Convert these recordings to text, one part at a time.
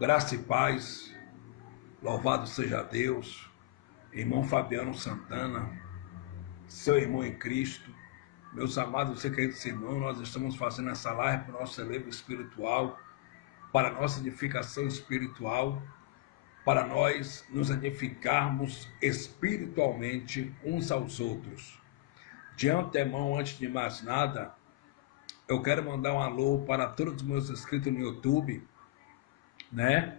Graça e paz, louvado seja Deus, irmão Fabiano Santana, seu irmão em Cristo, meus amados e queridos irmãos, nós estamos fazendo essa live para o nosso elevo espiritual, para a nossa edificação espiritual, para nós nos edificarmos espiritualmente uns aos outros. De antemão, antes de mais nada, eu quero mandar um alô para todos os meus inscritos no YouTube, né?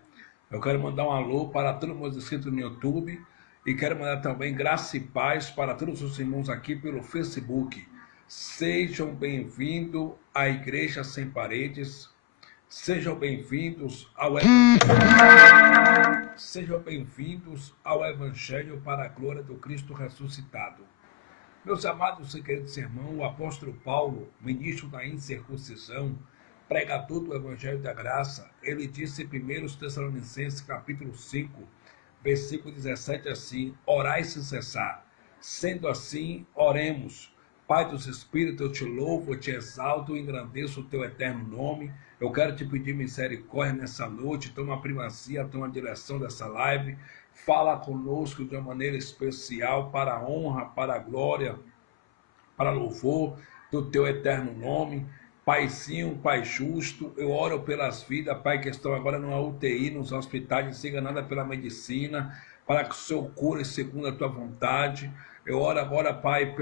Eu quero mandar um alô para todos os meus inscritos no YouTube e quero mandar também graça e paz para todos os irmãos aqui pelo Facebook. Sejam bem-vindos à Igreja Sem Paredes. Sejam bem-vindos ao Sejam bem-vindos ao Evangelho para a glória do Cristo ressuscitado. Meus amados e queridos irmãos, o apóstolo Paulo, ministro da incircuncisão, pregador do Evangelho da Graça, ele disse em 1 Tessalonicenses capítulo 5, versículo 17 assim: orai sem cessar. Sendo assim, oremos. Pai dos Espíritos, eu te louvo, eu te exalto, eu engrandeço o teu eterno nome. Eu quero te pedir misericórdia nessa noite, toma a primazia, toma a direção dessa live. Fala conosco de uma maneira especial para a honra, para a glória, para louvor do teu eterno nome. Paizinho, Pai justo, eu oro pelas vidas, Pai, que estão agora na UTI, nos hospitais, desenganada pela medicina, para que o Senhor cure segundo a tua vontade. Eu oro agora, Pai,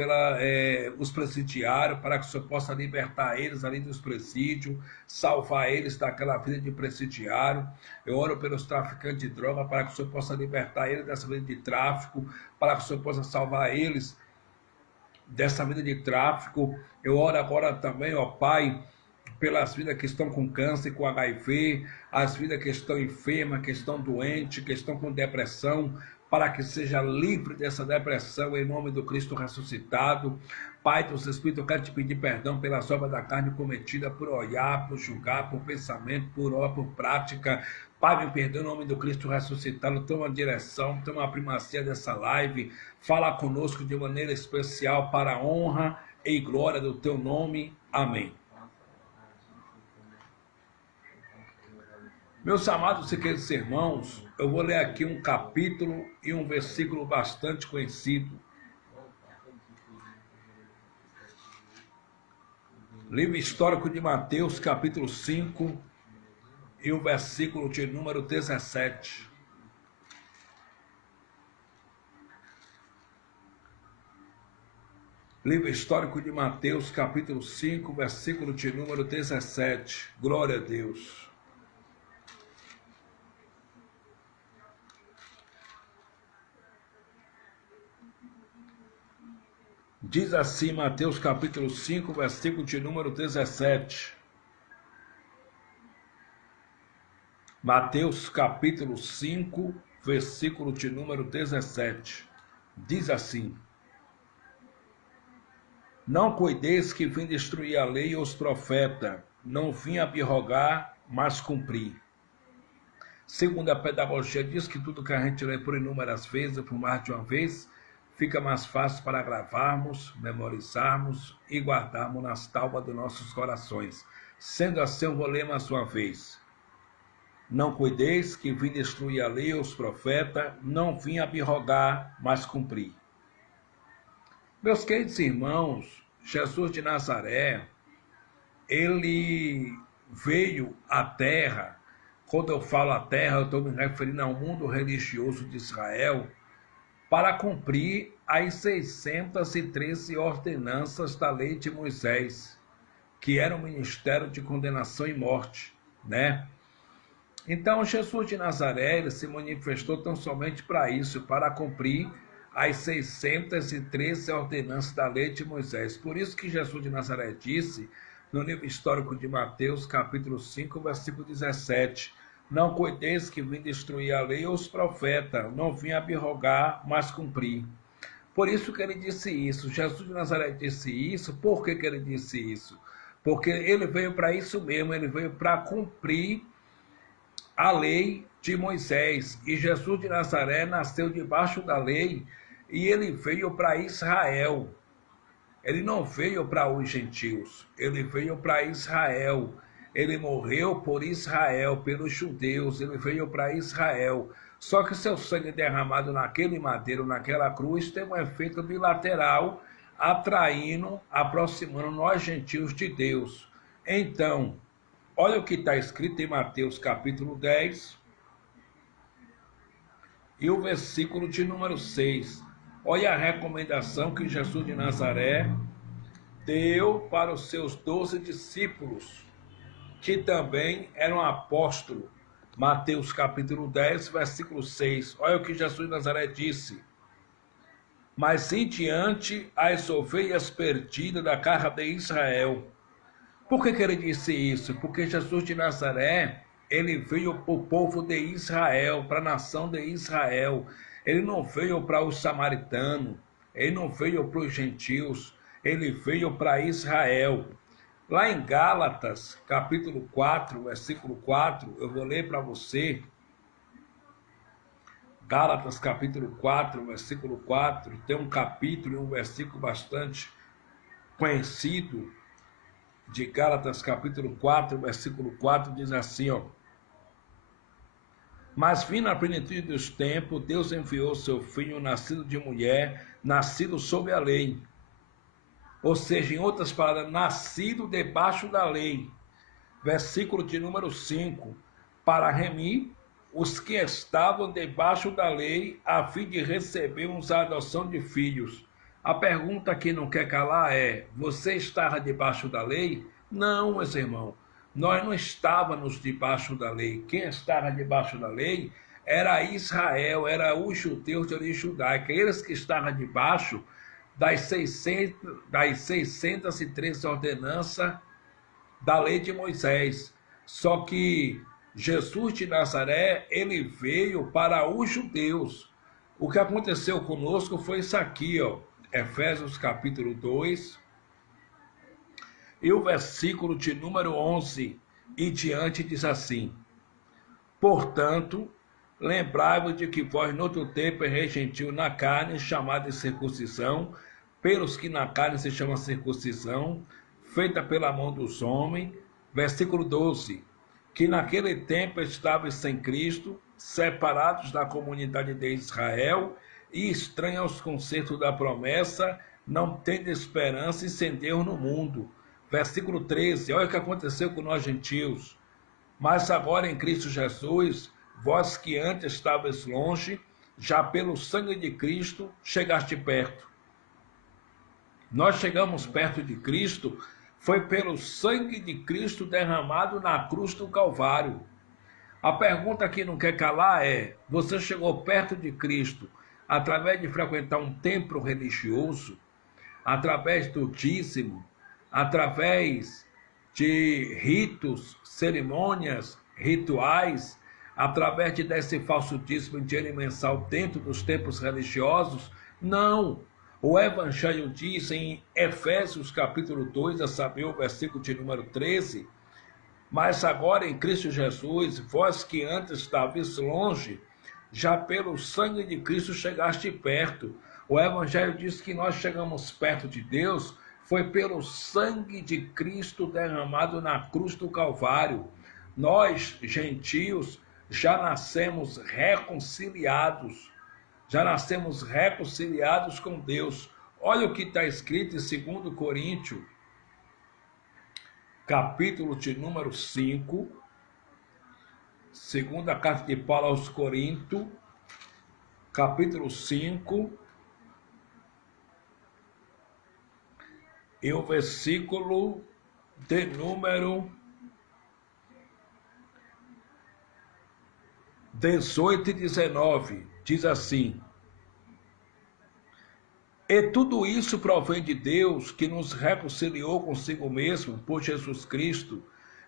os presidiários, para que o Senhor possa libertar eles ali dos presídios, salvar eles daquela vida de presidiário. Eu oro pelos traficantes de droga, para que o Senhor possa libertar eles dessa vida de tráfico, para que o Senhor possa salvar eles dessa vida de tráfico. Eu oro agora também, ó Pai, pelas vidas que estão com câncer, com HIV, as vidas que estão enfermas, que estão doentes, que estão com depressão, para que seja livre dessa depressão em nome do Cristo ressuscitado. Pai dos Espíritos, eu quero te pedir perdão pelas obras da carne cometida por olhar, por julgar, por pensamento, por obra, por prática. Pai, me perdoe em nome do Cristo ressuscitado. Toma a direção, toma a primazia dessa live. Fala conosco de maneira especial para a honra e glória do teu nome. Amém. Meus amados e queridos irmãos, eu vou ler aqui um capítulo e um versículo bastante conhecido. Livro histórico de Mateus, capítulo 5, e o versículo de número 17. Livro histórico de Mateus, capítulo 5, versículo de número 17. Glória a Deus. Diz assim, Mateus capítulo 5, versículo de número 17. Mateus capítulo 5, versículo de número 17. Diz assim: não cuideis que vim destruir a lei e os profetas, não vim abrogar, mas cumprir. Segundo a pedagogia diz que tudo que a gente lê por inúmeras vezes, por mais de uma vez, fica mais fácil para gravarmos, memorizarmos e guardarmos nas tábuas dos nossos corações. Sendo assim, eu vou ler mais uma vez. Não cuideis que vim destruir a lei e os profetas, não vim abrogar, mas cumprir. Meus queridos irmãos, Jesus de Nazaré, ele veio à terra. Quando eu falo à terra, eu estou me referindo ao mundo religioso de Israel, para cumprir as 613 ordenanças da lei de Moisés, que era um ministério de condenação e morte, né? Então, Jesus de Nazaré, ele se manifestou tão somente para isso, para cumprir as 613 ordenanças da lei de Moisés. Por isso que Jesus de Nazaré disse, no livro histórico de Mateus, capítulo 5, versículo 17, não cuideis que vim destruir a lei ou os profetas, não vim abrogar, mas cumprir. Por isso que ele disse isso. Jesus de Nazaré disse isso. Por que ele disse isso? Porque ele veio para isso mesmo, ele veio para cumprir a lei de Moisés. E Jesus de Nazaré nasceu debaixo da lei e ele veio para Israel. Ele não veio para os gentios, ele veio para Israel. Ele morreu por Israel, pelos judeus, ele veio para Israel. Só que seu sangue derramado naquele madeiro, naquela cruz, tem um efeito bilateral, atraindo, aproximando nós gentios de Deus. Então, olha o que está escrito em Mateus capítulo 10 e o versículo de número 6. Olha a recomendação que Jesus de Nazaré deu para os seus 12 discípulos, que também eram apóstolos. Mateus capítulo 10, versículo 6. Olha o que Jesus de Nazaré disse. Mas em diante as ovelhas perdidas da casa de Israel. Por que ele disse isso? Porque Jesus de Nazaré, ele veio para o povo de Israel, para a nação de Israel. Ele não veio para os samaritanos, ele não veio para os gentios, ele veio para Israel. Lá em Gálatas, capítulo 4, versículo 4, eu vou ler para você. Gálatas, capítulo 4, versículo 4, tem um capítulo e um versículo bastante conhecido de Gálatas, capítulo 4, versículo 4, diz assim, ó. Mas vindo a plenitude dos tempos, Deus enviou seu Filho, nascido de mulher, nascido sob a lei. Ou seja, em outras palavras, nascido debaixo da lei. Versículo de número 5. Para remir os que estavam debaixo da lei, a fim de recebermos a adoção de filhos. A pergunta que não quer calar é, você estava debaixo da lei? Não, meus irmãos. Nós não estávamos debaixo da lei. Quem estava debaixo da lei era Israel, era os judeus de origem judaica. Eles que estavam debaixo das 613 ordenanças da lei de Moisés. Só que Jesus de Nazaré, ele veio para os judeus. O que aconteceu conosco foi isso aqui, ó. Efésios capítulo 2, e o versículo de número 11 e diante diz assim: portanto, lembrai-vos de que vós no outro tempo ereis gentil na carne, chamada de circuncisão, pelos que na carne se chama circuncisão, feita pela mão dos homens. Versículo 12, que naquele tempo estavais sem Cristo, separados da comunidade de Israel, e estranhos aos concertos da promessa, não tendo esperança e sem Deus no mundo. Versículo 13, olha o que aconteceu com nós gentios. Mas agora em Cristo Jesus, vós que antes estavais longe, já pelo sangue de Cristo chegaste perto. Nós chegamos perto de Cristo, foi pelo sangue de Cristo derramado na cruz do Calvário. A pergunta que não quer calar é, você chegou perto de Cristo através de frequentar um templo religioso, através do dízimo, através de ritos, cerimônias, rituais, através de desse falso dízimo de dinheiro mensal dentro dos templos religiosos? Não. O Evangelho diz em Efésios capítulo 2, a saber, o versículo de número 13, mas agora em Cristo Jesus, vós que antes estavais longe, já pelo sangue de Cristo chegaste perto. O Evangelho diz que nós chegamos perto de Deus, foi pelo sangue de Cristo derramado na cruz do Calvário. Nós, gentios, já nascemos reconciliados com Deus. Olha o que está escrito em 2 Coríntios, capítulo de número 5, segunda carta de Paulo aos Coríntios, capítulo 5, e o versículo de número 18 e 19, diz assim: e tudo isso provém de Deus, que nos reconciliou consigo mesmo por Jesus Cristo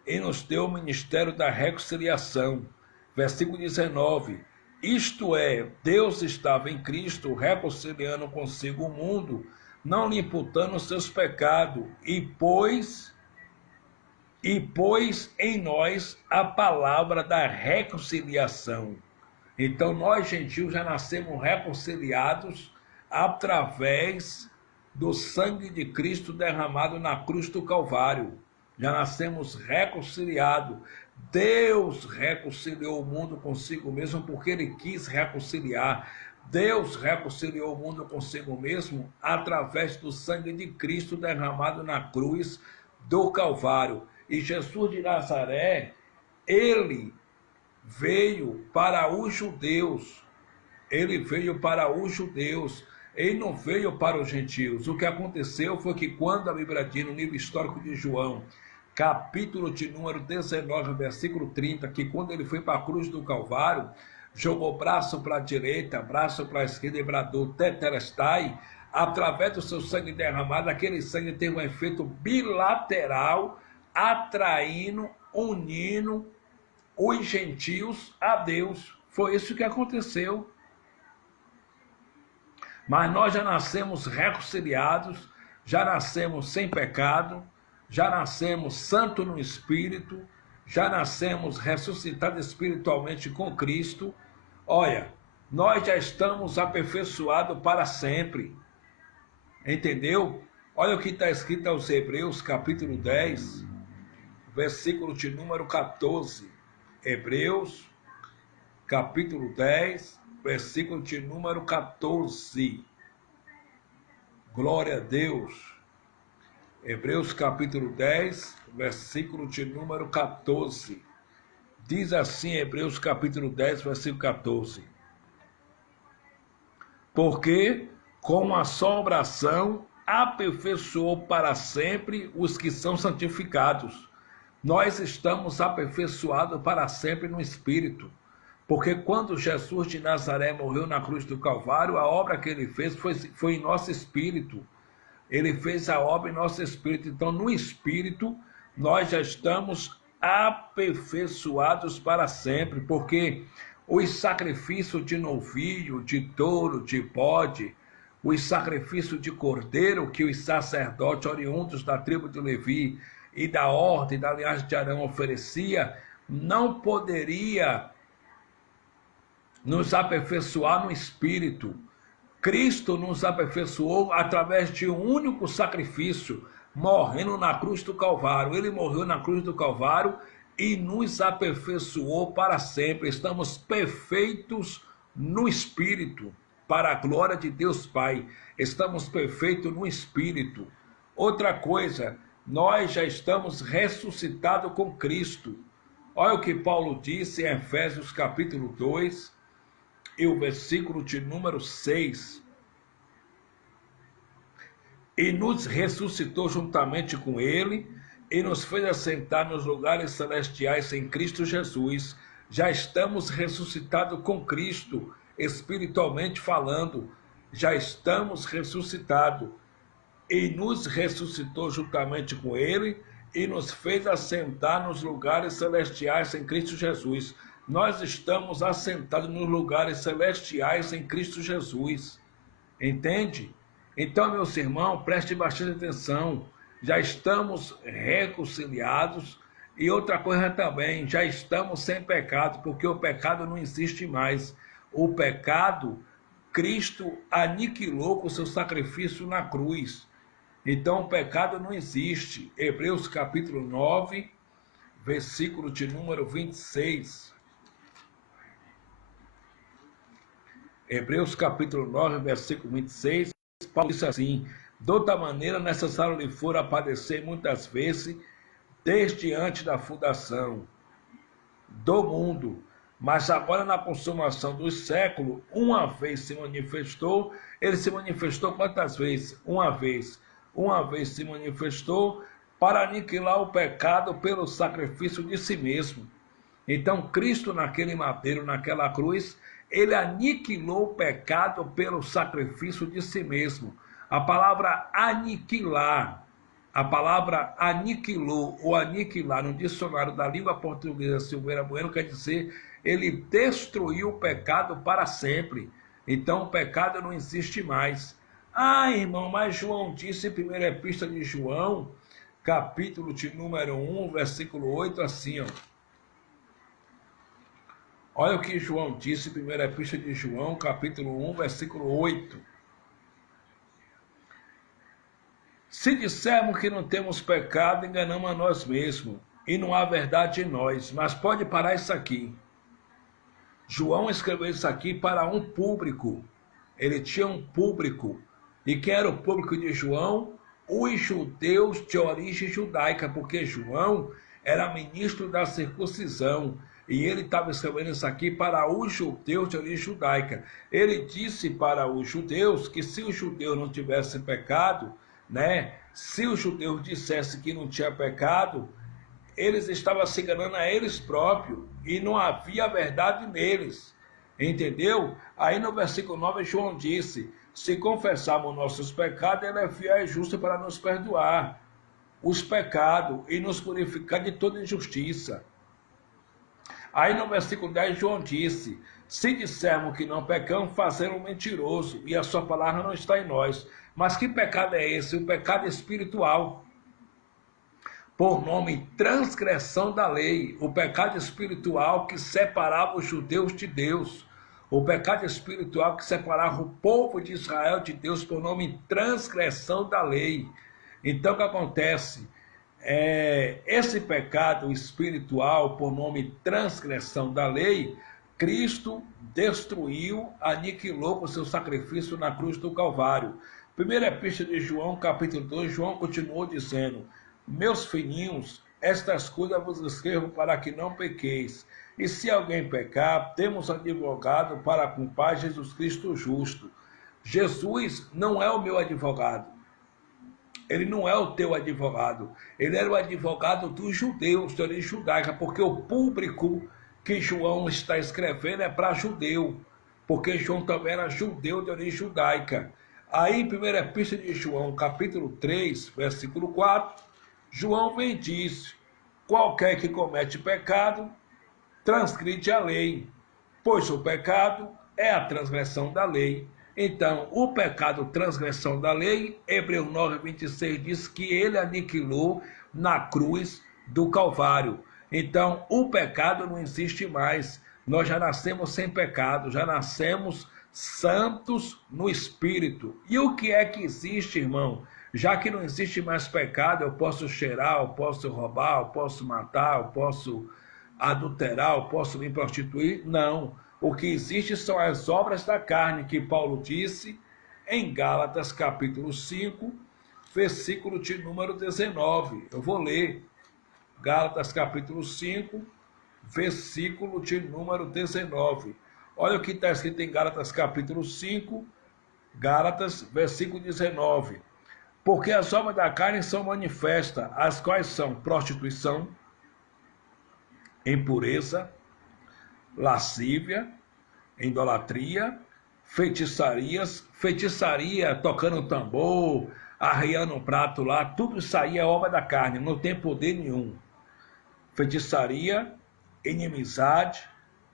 e nos deu o ministério da reconciliação. Versículo 19, isto é, Deus estava em Cristo reconciliando consigo o mundo, não lhe imputando seus pecados, e pôs em nós a palavra da reconciliação. Então nós, gentios, já nascemos reconciliados através do sangue de Cristo derramado na cruz do Calvário. já nascemos reconciliados. Deus reconciliou o mundo consigo mesmo porque ele quis reconciliar. Deus reconciliou o mundo consigo mesmo através do sangue de Cristo derramado na cruz do Calvário. E Jesus de Nazaré, ele veio para os judeus. Ele veio para os judeus. Ele não veio para os gentios. O que aconteceu foi que quando a Bíblia diz no livro histórico de João, capítulo de número 19, versículo 30, que quando ele foi para a cruz do Calvário, jogou braço para a direita, braço para a esquerda e bradou tetelestai, através do seu sangue derramado, aquele sangue teve um efeito bilateral, atraindo, unindo os gentios a Deus. Foi isso que aconteceu. Mas nós já nascemos reconciliados, já nascemos sem pecado, já nascemos santo no Espírito, já nascemos ressuscitados espiritualmente com Cristo. Olha, nós já estamos aperfeiçoados para sempre. Entendeu? Olha o que está escrito aos Hebreus, capítulo 10, versículo de número 14. Hebreus, capítulo 10, versículo de número 14. Glória a Deus. Hebreus capítulo 10, versículo de número 14. Diz assim, Hebreus capítulo 10, versículo 14. Porque com a só oração aperfeiçoou para sempre os que são santificados. Nós estamos aperfeiçoados para sempre no Espírito. Porque quando Jesus de Nazaré morreu na cruz do Calvário, a obra que ele fez foi em nosso espírito. Ele fez a obra em nosso espírito. Então, no Espírito, nós já estamos aperfeiçoados para sempre. Porque os sacrifícios de novilho, de touro, de bode, os sacrifícios de cordeiro que os sacerdotes oriundos da tribo de Levi e da ordem da linhagem de Arão oferecia, não poderia nos aperfeiçoar no Espírito. Cristo nos aperfeiçoou através de um único sacrifício, morrendo na cruz do Calvário. Ele morreu na cruz do Calvário e nos aperfeiçoou para sempre. Estamos perfeitos no Espírito, para a glória de Deus Pai. Estamos perfeitos no Espírito. Outra coisa, nós já estamos ressuscitados com Cristo. Olha o que Paulo disse em Efésios capítulo 2, e o versículo de número 6. E nos ressuscitou juntamente com ele, e nos fez assentar nos lugares celestiais em Cristo Jesus. Já estamos ressuscitados com Cristo, espiritualmente falando. Já estamos ressuscitados. E nos ressuscitou juntamente com ele, e nos fez assentar nos lugares celestiais em Cristo Jesus. Nós estamos assentados nos lugares celestiais em Cristo Jesus. Entende? Então, meus irmãos, preste bastante atenção. Já estamos reconciliados. E outra coisa também, já estamos sem pecado, porque o pecado não existe mais. O pecado, Cristo aniquilou com seu sacrifício na cruz. Então, o pecado não existe. Hebreus capítulo 9, versículo de número 26. Hebreus capítulo 9, versículo 26, Paulo disse assim: de outra maneira necessário lhe fora padecer muitas vezes, desde antes da fundação do mundo, mas agora na consumação dos séculos, uma vez se manifestou. Ele se manifestou quantas vezes? Uma vez se manifestou para aniquilar o pecado pelo sacrifício de si mesmo. Então, Cristo naquele madeiro, naquela cruz, ele aniquilou o pecado pelo sacrifício de si mesmo. A palavra aniquilar, a palavra aniquilou ou aniquilar no dicionário da língua portuguesa Silveira Bueno quer dizer ele destruiu o pecado para sempre. Então, o pecado não existe mais. Ah, irmão, mas João disse em primeira epístola de João, capítulo de número 1, versículo 8, assim, ó. Olha o que João disse, primeira epístola de João, capítulo 1, versículo 8. Se dissermos que não temos pecado, enganamos a nós mesmos, e não há verdade em nós. Mas pode parar isso aqui. João escreveu isso aqui para um público. Ele tinha um público. E quem era o público de João? Os judeus de origem judaica, porque João era ministro da circuncisão. E ele estava escrevendo isso aqui para os judeus de origem judaica. Ele disse para os judeus que se os judeus não tivessem pecado, né? Se os judeus dissessem que não tinha pecado, eles estavam se enganando a eles próprios e não havia verdade neles. Entendeu? Aí no versículo 9, João disse: se confessarmos nossos pecados, ele é fiel e justo para nos perdoar os pecados e nos purificar de toda injustiça. Aí no versículo 10, João disse: se dissermos que não pecamos, fazemos mentiroso, e a sua palavra não está em nós. Mas que pecado é esse? O pecado espiritual. Por nome transgressão da lei. O pecado espiritual que separava os judeus de Deus. O pecado espiritual que separava o povo de Israel de Deus por nome transgressão da lei. Então o que acontece? Esse pecado espiritual por nome transgressão da lei, Cristo destruiu, aniquilou com seu sacrifício na cruz do Calvário. Primeira epístola de João, capítulo 2, João continuou dizendo: meus filhinhos, estas coisas vos escrevo para que não pequeis. E se alguém pecar, temos advogado para com o Pai, Jesus Cristo justo. Jesus não é o meu advogado. Ele não é o teu advogado. Ele era o advogado dos judeus, de origem judaica, porque o público que João está escrevendo é para judeu, porque João também era judeu de origem judaica. Aí, em 1 Epístola de João, capítulo 3, versículo 4, João vem e diz: qualquer que comete pecado, transgride a lei, pois o pecado é a transgressão da lei. Então, o pecado, transgressão da lei, Hebreus 9, 26 diz que ele aniquilou na cruz do Calvário. Então, o pecado não existe mais. Nós já nascemos sem pecado, já nascemos santos no Espírito. E o que é que existe, irmão? Já que não existe mais pecado, eu posso cheirar, eu posso roubar, eu posso matar, eu posso adulterar, eu posso me prostituir? Não. O que existe são as obras da carne, que Paulo disse em Gálatas capítulo 5, versículo de número 19. Eu vou ler Gálatas capítulo 5, versículo de número 19. Olha o que está escrito em Gálatas capítulo 5, Gálatas, versículo 19. Porque as obras da carne são manifestas, as quais são prostituição, impureza, lascívia, idolatria, feitiçaria, tocando tambor, arriando um prato lá, tudo isso aí é obra da carne, não tem poder nenhum. Feitiçaria, inimizade,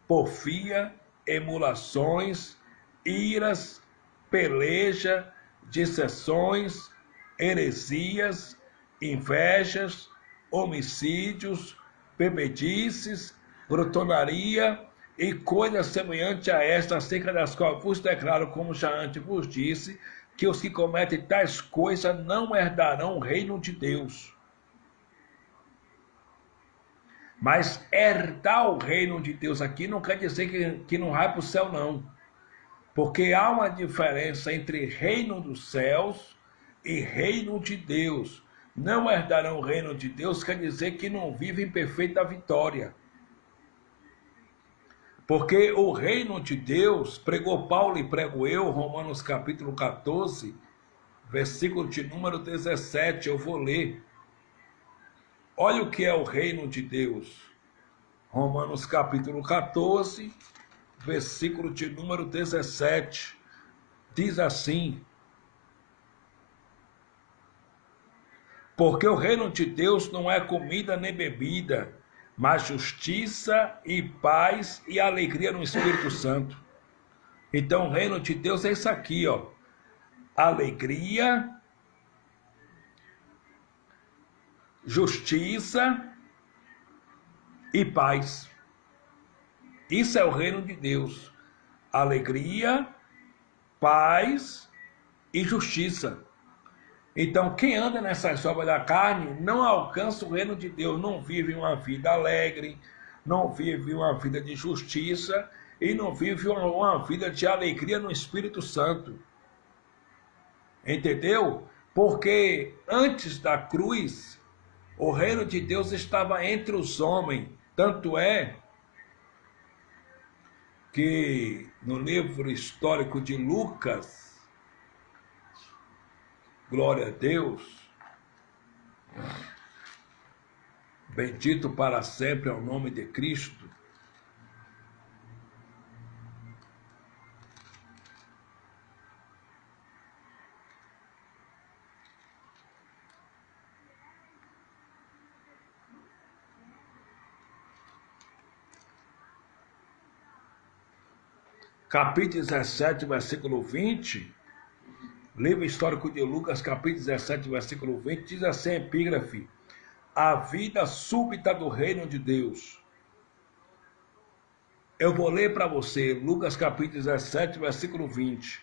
porfia, emulações, iras, peleja, dissensões, heresias, invejas, homicídios, bebedices, brutonaria e coisas semelhantes a esta, acerca das quais vos declaro, como já antes vos disse, que os que cometem tais coisas não herdarão o reino de Deus. Mas herdar o reino de Deus aqui não quer dizer que não vai para o céu, não. Porque há uma diferença entre reino dos céus e reino de Deus. Não herdarão o reino de Deus quer dizer que não vivem em perfeita vitória. Porque o reino de Deus, pregou Paulo e prego eu, Romanos capítulo 14, versículo de número 17, eu vou ler. Olha o que é o reino de Deus. Romanos capítulo 14, versículo de número 17, diz assim: porque o reino de Deus não é comida nem bebida, mas justiça e paz e alegria no Espírito Santo. Então o reino de Deus é isso aqui, ó: alegria, justiça e paz. Isso é o reino de Deus: alegria, paz e justiça. Então, quem anda nessas obras da carne não alcança o reino de Deus, não vive uma vida alegre, não vive uma vida de justiça e não vive uma vida de alegria no Espírito Santo. Entendeu? Porque antes da cruz, o reino de Deus estava entre os homens. Tanto é que no livro histórico de Lucas, glória a Deus, bendito para sempre é o nome de Cristo. Capítulo 17, versículo 20, livro histórico de Lucas, capítulo 17, versículo 20, diz assim, epígrafe: a vida súbita do reino de Deus. Eu vou ler para você, Lucas capítulo 17, versículo 20.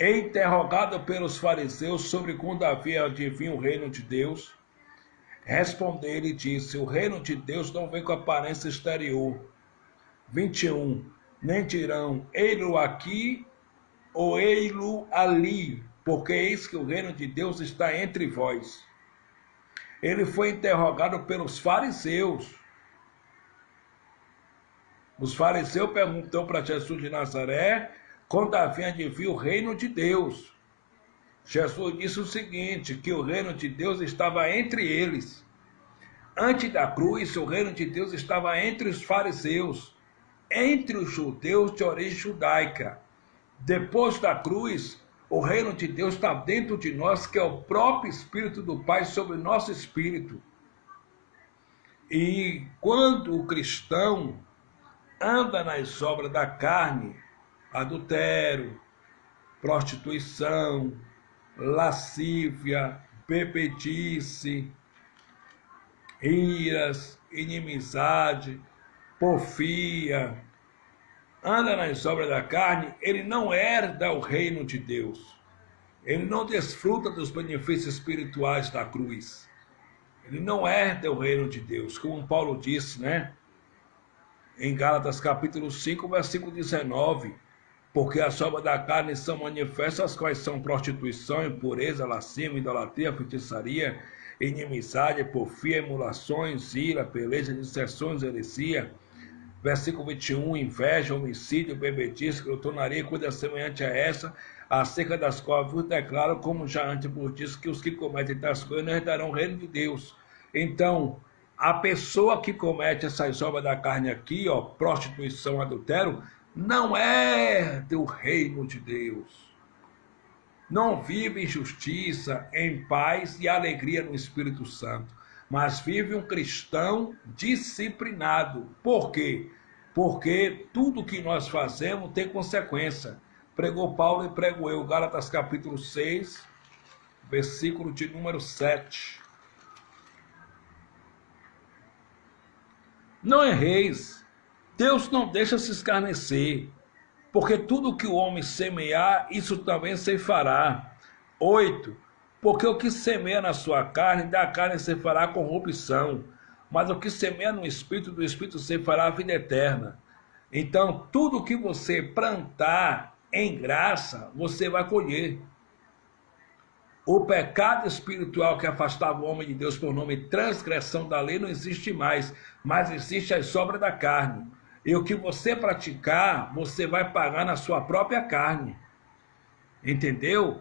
Interrogado pelos fariseus sobre quando havia de vir o reino de Deus, respondeu e disse: o reino de Deus não vem com aparência exterior. 21. Nem dirão, ei-lo aqui ou ei-lo ali, porque eis que o reino de Deus está entre vós. Ele foi interrogado pelos fariseus. Os fariseus perguntou para Jesus de Nazaré quando havia de vir o reino de Deus. Jesus disse o seguinte, que o reino de Deus estava entre eles. Antes da cruz, o reino de Deus estava entre os fariseus, entre os judeus de origem judaica. Depois da cruz, o reino de Deus está dentro de nós, que é o próprio Espírito do Pai sobre nosso espírito. E quando o cristão anda nas obras da carne, adultério, prostituição, lascívia, bebedice, iras, inimizade, porfia, anda nas obras da carne, ele não herda o reino de Deus. Ele não desfruta dos benefícios espirituais da cruz. Ele não herda o reino de Deus, como Paulo disse, né? Em Gálatas capítulo 5, versículo 19, porque as obras da carne são manifestas, as quais são prostituição, impureza, lascívia, idolatria, feitiçaria, inimizade, porfia, emulações, ira, peleja, dissensões, heresia. Versículo 21, inveja, homicídio, bebedice, glutonaria, coisa semelhante a essa, acerca das quais vos declaro, como já antes vos disse, que os que cometem tais coisas não herdarão o reino de Deus. Então, a pessoa que comete essas obras da carne aqui, ó, prostituição, adultério, não herda o reino de Deus. Não vive em justiça, em paz e alegria no Espírito Santo, mas vive um cristão disciplinado. Por quê? Porque tudo que nós fazemos tem consequência. Pregou Paulo e prego eu, Gálatas capítulo 6, versículo de número 7. Não erreis, Deus não deixa se escarnecer, porque tudo que o homem semear, isso também ceifará. 8. Porque o que semeia na sua carne, da carne ceifará corrupção, mas o que semeia no Espírito, do Espírito ceifará a vida eterna. Então, tudo que você plantar em graça, você vai colher. O pecado espiritual que afastava o homem de Deus por nome de transgressão da lei não existe mais, mas existe as obras da carne. E o que você praticar, você vai pagar na sua própria carne. Entendeu?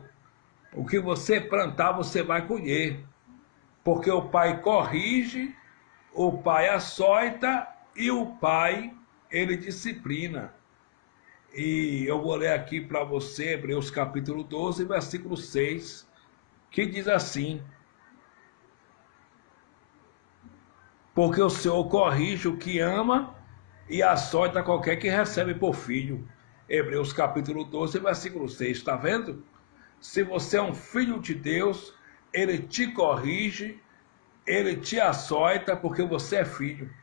O que você plantar, você vai colher. Porque o Pai corrige, o Pai açoita e o Pai, ele disciplina. E eu vou ler aqui para você, Hebreus capítulo 12, versículo 6, que diz assim: porque o Senhor corrige o que ama e açoita qualquer que recebe por filho. Hebreus capítulo 12, versículo 6, está vendo? Se você é um filho de Deus, ele te corrige, ele te açoita porque você é filho.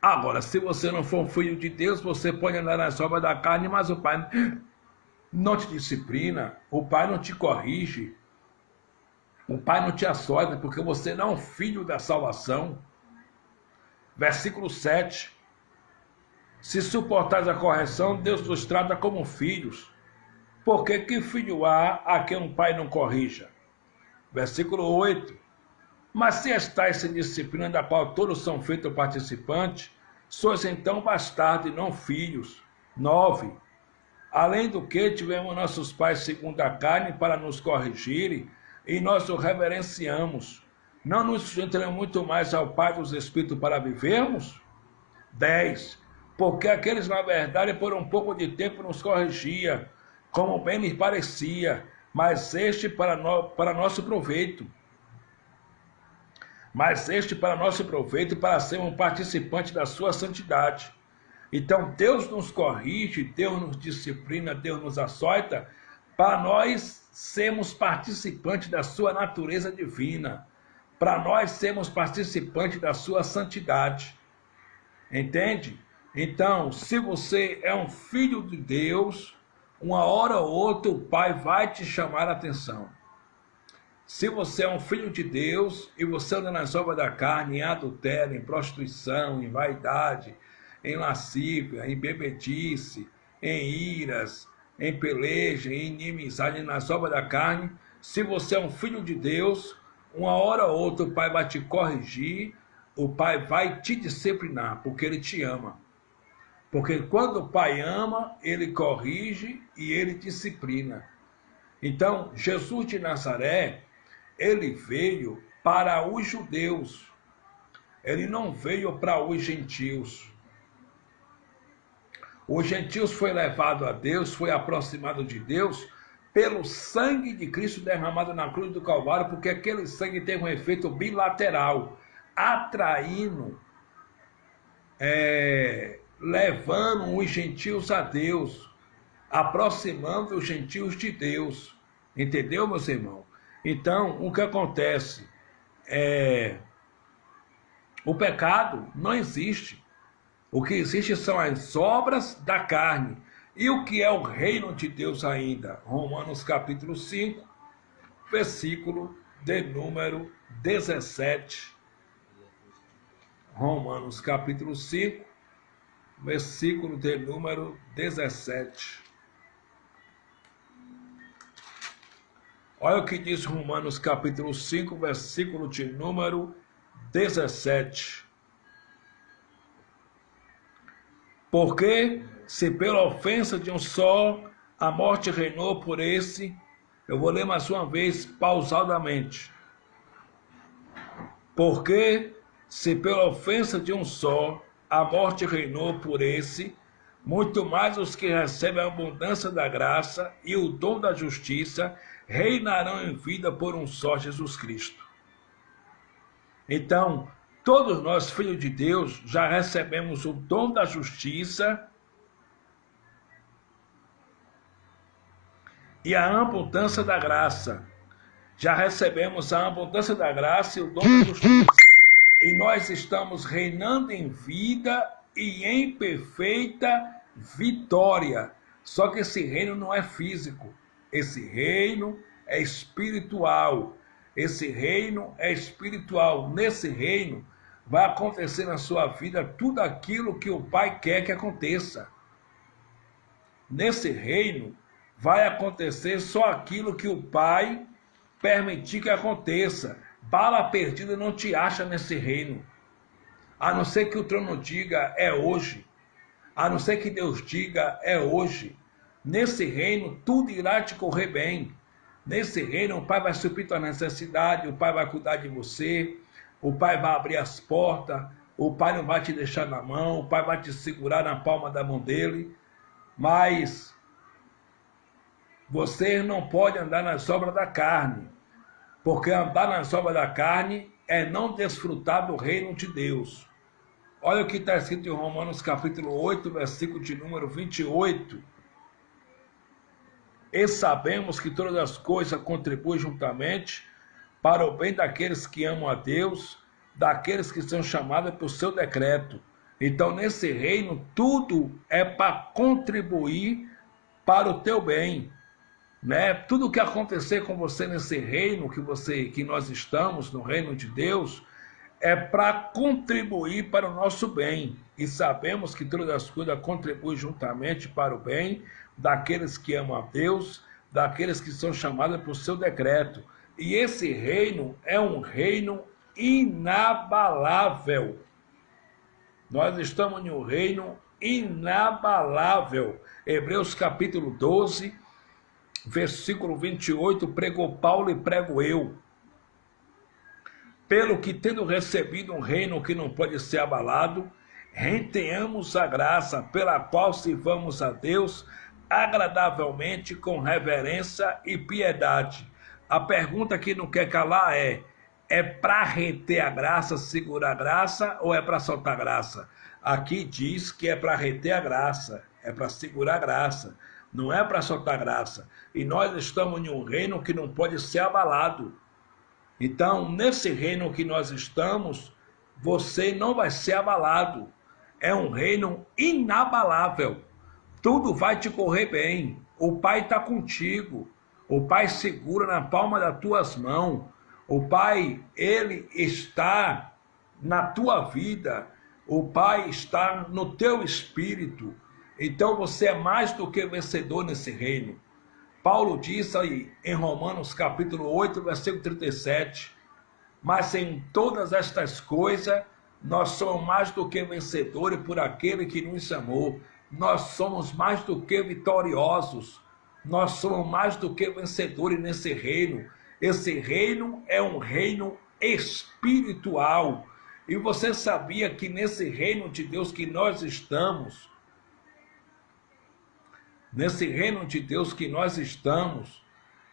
Agora, se você não for um filho de Deus, você pode andar nas obras da carne, mas o Pai não te disciplina, o pai não te corrige, o pai não te açoita, porque você não é um filho da salvação. Versículo 7. Se suportais a correção, Deus nos trata como filhos. Porque que filho há a quem um pai não corrija? Versículo 8. Mas se estáis sem disciplina, da qual todos são feitos participantes, sois então bastardos e não filhos. 9. Além do que, tivemos nossos pais segundo a carne para nos corrigirem, e nós o reverenciamos. Não nos sujeitaremos muito mais ao Pai dos Espíritos para vivermos? 10. Porque aqueles, na verdade, por um pouco de tempo nos corrigia, como bem lhes parecia, mas este para nosso proveito. Para sermos participantes da sua santidade. Então, Deus nos corrige, Deus nos disciplina, Deus nos açoita, para nós sermos participantes da sua natureza divina, para nós sermos participantes da sua santidade. Entende? Então, se você é um filho de Deus, uma hora ou outra o Pai vai te chamar a atenção. Se você é um filho de Deus e você anda nas obras da carne, em adultério, em prostituição, em vaidade, em lascívia, em bebedice, em iras, em peleja, em inimizade, nas obras da carne, se você é um filho de Deus, uma hora ou outra o Pai vai te corrigir, o Pai vai te disciplinar, porque Ele te ama. Porque quando o Pai ama, Ele corrige e Ele disciplina. Então, Jesus de Nazaré, Ele veio para os judeus. Ele não veio para os gentios. Os gentios foi levado a Deus, foi aproximado de Deus pelo sangue de Cristo derramado na cruz do Calvário, porque aquele sangue teve um efeito bilateral, atraindo, levando os gentios a Deus, aproximando os gentios de Deus. Entendeu, meus irmãos? Então, o que acontece? O pecado não existe. O que existe são as obras da carne. E o que é o reino de Deus ainda? Romanos capítulo 5, versículo de número 17. Romanos capítulo 5, versículo de número 17. Olha o que diz Romanos capítulo 5, versículo de número 17. Porque, se pela ofensa de um só a morte reinou por esse, eu vou ler mais uma vez pausadamente. Porque, se pela ofensa de um só a morte reinou por esse, muito mais os que recebem a abundância da graça e o dom da justiça reinarão em vida por um só Jesus Cristo. Então, todos nós, filhos de Deus, já recebemos o dom da justiça e a abundância da graça. Já recebemos a abundância da graça e o dom da justiça. E nós estamos reinando em vida e em perfeita vitória. Só que esse reino não é físico. Esse reino é espiritual. Esse reino é espiritual. Nesse reino vai acontecer na sua vida tudo aquilo que o Pai quer que aconteça. Nesse reino vai acontecer só aquilo que o Pai permitir que aconteça. Bala perdida não te acha nesse reino. A não ser que o trono diga é hoje. A não ser que Deus diga é hoje. Nesse reino tudo irá te correr bem. Nesse reino o Pai vai suprir tua necessidade, o Pai vai cuidar de você, o Pai vai abrir as portas, o Pai não vai te deixar na mão, o Pai vai te segurar na palma da mão dele, mas você não pode andar nas obras da carne, porque andar nas obras da carne é não desfrutar do reino de Deus. Olha o que está escrito em Romanos capítulo 8, versículo de número 28. E sabemos que todas as coisas contribuem juntamente para o bem daqueles que amam a Deus, daqueles que são chamados por seu decreto. Então, nesse reino, tudo é para contribuir para o teu bem, né? Tudo que acontecer com você nesse reino que nós estamos, no reino de Deus, é para contribuir para o nosso bem. E sabemos que todas as coisas contribuem juntamente para o bem daqueles que amam a Deus, daqueles que são chamados por seu decreto. E esse reino é um reino inabalável. Nós estamos em um reino inabalável. Hebreus capítulo 12, versículo 28, pregou Paulo e prego eu. Pelo que, tendo recebido um reino que não pode ser abalado, retenhamos a graça pela qual sirvamos a Deus agradavelmente, com reverência e piedade. A pergunta que não quer calar é para reter a graça, segurar a graça, ou é para soltar a graça? Aqui diz que é para reter a graça, é para segurar a graça, não é para soltar a graça. E nós estamos em um reino que não pode ser abalado. Então, nesse reino que nós estamos, você não vai ser abalado. É um reino inabalável. Tudo vai te correr bem. O Pai está contigo. O Pai segura na palma das tuas mãos. O Pai, Ele está na tua vida. O Pai está no teu espírito. Então você é mais do que vencedor nesse reino. Paulo diz aí em Romanos capítulo 8, versículo 37, mas em todas estas coisas nós somos mais do que vencedores por aquele que nos amou. Nós somos mais do que vitoriosos. Nós somos mais do que vencedores nesse reino. Esse reino é um reino espiritual. E você sabia que nesse reino de Deus que nós estamos, nesse reino de Deus que nós estamos,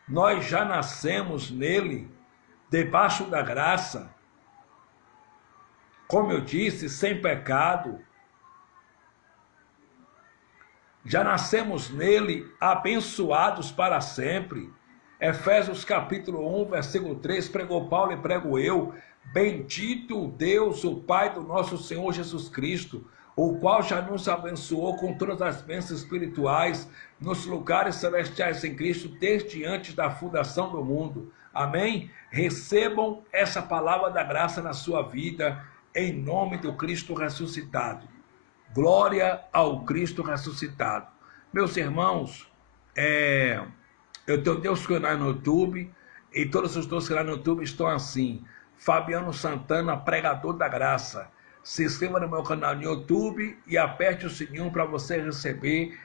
nós já nascemos nele, debaixo da graça, como eu disse, sem pecado. Já nascemos nele, abençoados para sempre. Efésios capítulo 1, versículo 3, pregou Paulo e prego eu, bendito Deus, o Pai do nosso Senhor Jesus Cristo, o qual já nos abençoou com todas as bênçãos espirituais nos lugares celestiais em Cristo, desde antes da fundação do mundo. Amém? Recebam essa palavra da graça na sua vida, em nome do Cristo ressuscitado. Glória ao Cristo ressuscitado. Meus irmãos, eu tenho 2 canais no YouTube, e todos os 2 canais no YouTube estão assim: Fabiano Santana, pregador da graça. Se inscreva no meu canal no YouTube e aperte o sininho para você receber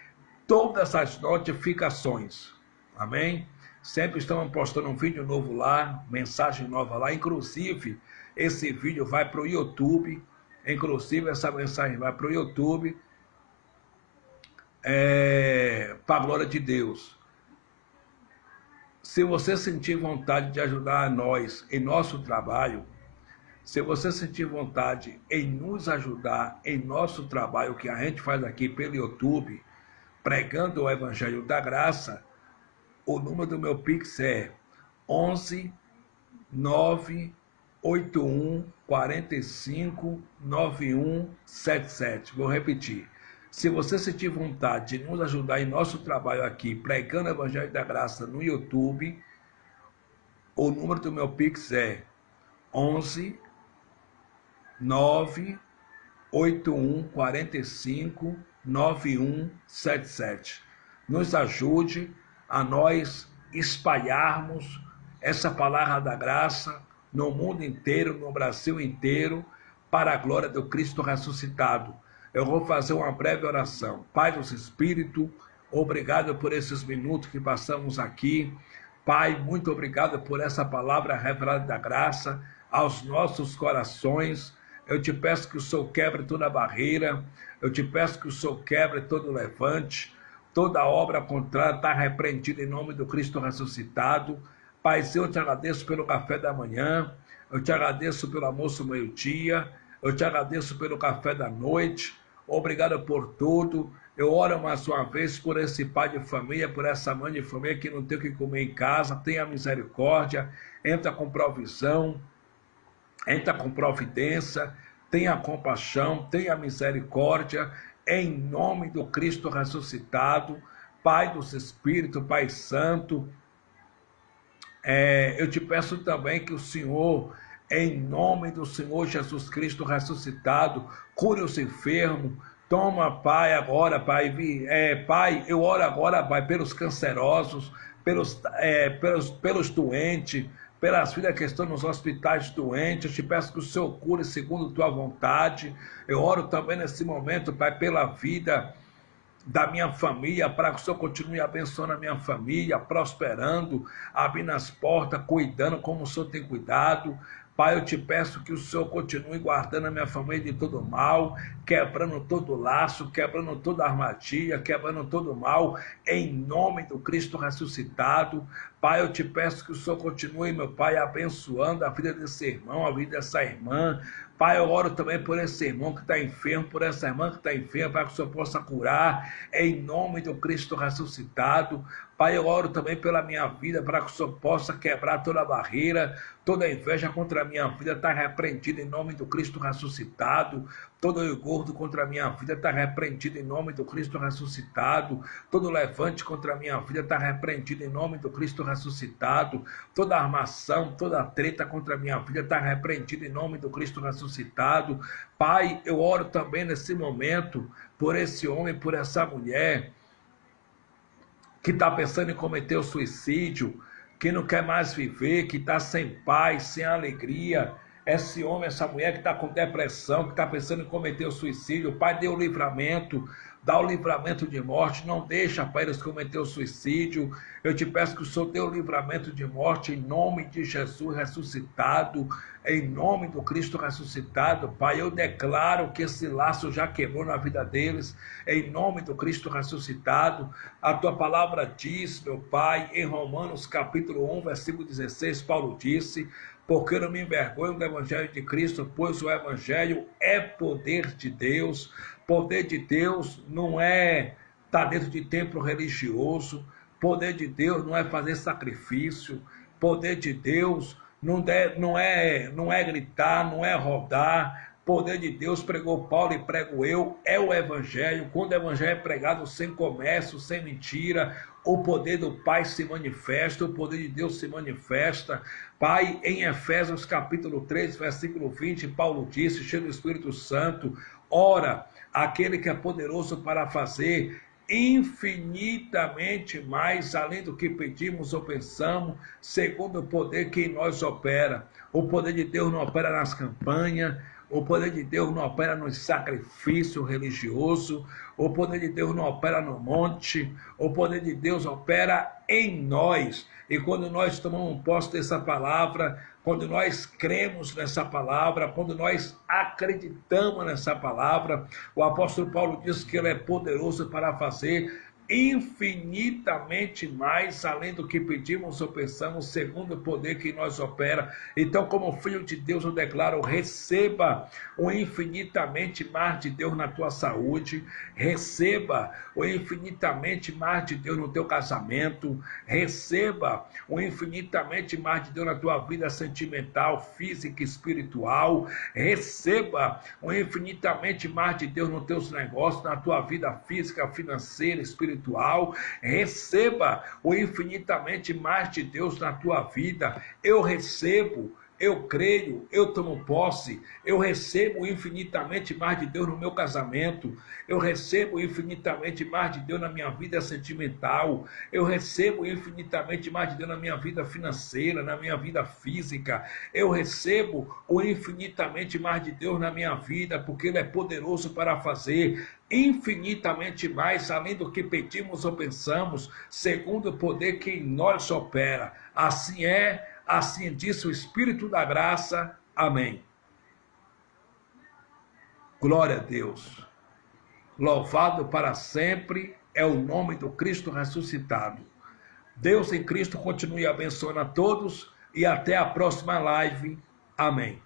todas as notificações. Amém? Sempre estamos postando um vídeo novo lá, mensagem nova lá. Inclusive, esse vídeo vai para o YouTube. Inclusive, essa mensagem vai para o YouTube. Para a glória de Deus. Se você sentir vontade de ajudar a nós em nosso trabalho, se você sentir vontade em nos ajudar em nosso trabalho que a gente faz aqui pelo YouTube, pregando o Evangelho da Graça, o número do meu Pix é 11 981 45 9177. Vou repetir. Se você sentir vontade de nos ajudar em nosso trabalho aqui, pregando o Evangelho da Graça no YouTube, o número do meu Pix é 11 981 45 9177. Nos ajude a nós espalharmos essa palavra da graça no mundo inteiro, no Brasil inteiro, para a glória do Cristo ressuscitado. Eu vou fazer uma breve oração. Pai dos Espíritos, obrigado por esses minutos que passamos aqui. Pai, muito obrigado por essa palavra revelada da graça aos nossos corações. Eu te peço que o Senhor quebre toda barreira, eu te peço que o Senhor quebre todo levante, toda obra contrária está repreendida em nome do Cristo ressuscitado. Pai, eu te agradeço pelo café da manhã, eu te agradeço pelo almoço meio-dia, eu te agradeço pelo café da noite, obrigado por tudo. Eu oro mais uma vez por esse pai de família, por essa mãe de família que não tem o que comer em casa. Tenha misericórdia, entra com provisão, entra com providência, tenha compaixão, tenha misericórdia, em nome do Cristo ressuscitado. Pai dos Espíritos, Pai Santo, eu te peço também que o Senhor, em nome do Senhor Jesus Cristo ressuscitado, cure os enfermos. Toma, Pai, agora, Pai, Pai, eu oro agora, Pai, pelos cancerosos, pelos doentes, pelas filhas que estão nos hospitais doentes. Eu te peço que o Senhor cure segundo tua vontade. Eu oro também nesse momento, Pai, pela vida da minha família, para que o Senhor continue abençoando a minha família, prosperando, abrindo as portas, cuidando como o Senhor tem cuidado. Pai, eu te peço que o Senhor continue guardando a minha família de todo mal, quebrando todo laço, quebrando toda armadilha, quebrando todo mal, em nome do Cristo ressuscitado. Pai, eu te peço que o Senhor continue, meu Pai, abençoando a vida desse irmão, a vida dessa irmã. Pai, eu oro também por esse irmão que está enfermo, por essa irmã que está enferma, para que o Senhor possa curar, em nome do Cristo ressuscitado. Pai, eu oro também pela minha vida, para que o Senhor possa quebrar toda a barreira, toda a inveja contra a minha vida está repreendida em nome do Cristo ressuscitado. Todo engordo contra a minha vida está repreendido em nome do Cristo ressuscitado. Todo levante contra a minha vida está repreendido em nome do Cristo ressuscitado. Toda armação, toda treta contra a minha vida está repreendida em nome do Cristo ressuscitado. Pai, eu oro também nesse momento por esse homem, por essa mulher que está pensando em cometer o suicídio, que não quer mais viver, que está sem paz, sem alegria. Esse homem, essa mulher que está com depressão, que está pensando em cometer o suicídio, Pai, dê o livramento, dá o livramento de morte, não deixa, Pai, eles cometer o suicídio. Eu te peço que o Senhor dê o livramento de morte, em nome de Jesus ressuscitado, em nome do Cristo ressuscitado. Pai, eu declaro que esse laço já quebrou na vida deles, em nome do Cristo ressuscitado. A tua palavra diz, meu Pai, em Romanos capítulo 1, versículo 16, Paulo disse: porque eu não me envergonho do Evangelho de Cristo, pois o Evangelho é poder de Deus. Poder de Deus não é estar dentro de templo religioso. Poder de Deus não é fazer sacrifício. Poder de Deus não é gritar, não é rodar. Poder de Deus, pregou Paulo e prego eu, é o Evangelho. Quando o Evangelho é pregado sem comércio, sem mentira, o poder do Pai se manifesta, o poder de Deus se manifesta. Pai, em Efésios capítulo 3, versículo 20, Paulo disse, cheio do Espírito Santo: ora, aquele que é poderoso para fazer infinitamente mais além do que pedimos ou pensamos, segundo o poder que em nós opera. O poder de Deus não opera nas campanhas, o poder de Deus não opera no sacrifício religioso, o poder de Deus não opera no monte, o poder de Deus opera em nós. E quando nós tomamos posse dessa palavra, quando nós cremos nessa palavra, quando nós acreditamos nessa palavra, o apóstolo Paulo diz que ele é poderoso para fazer infinitamente mais além do que pedimos ou pensamos, segundo o poder que em nós opera. Então, como filho de Deus, eu declaro: receba o infinitamente mais de Deus na tua saúde, receba o infinitamente mais de Deus no teu casamento, receba o infinitamente mais de Deus na tua vida sentimental, física e espiritual, receba o infinitamente mais de Deus nos teus negócios, na tua vida física, financeira, espiritual. Receba o infinitamente mais de Deus na tua vida. Eu recebo, eu creio, eu tomo posse, eu recebo infinitamente mais de Deus no meu casamento, eu recebo infinitamente mais de Deus na minha vida sentimental, eu recebo infinitamente mais de Deus na minha vida financeira, na minha vida física, eu recebo o infinitamente mais de Deus na minha vida, porque Ele é poderoso para fazer infinitamente mais além do que pedimos ou pensamos, segundo o poder que em nós opera. Assim é, assim disse o Espírito da graça. Amém. Glória a Deus. Louvado para sempre é o nome do Cristo ressuscitado. Deus em Cristo continue abençoando a todos e até a próxima live. Amém.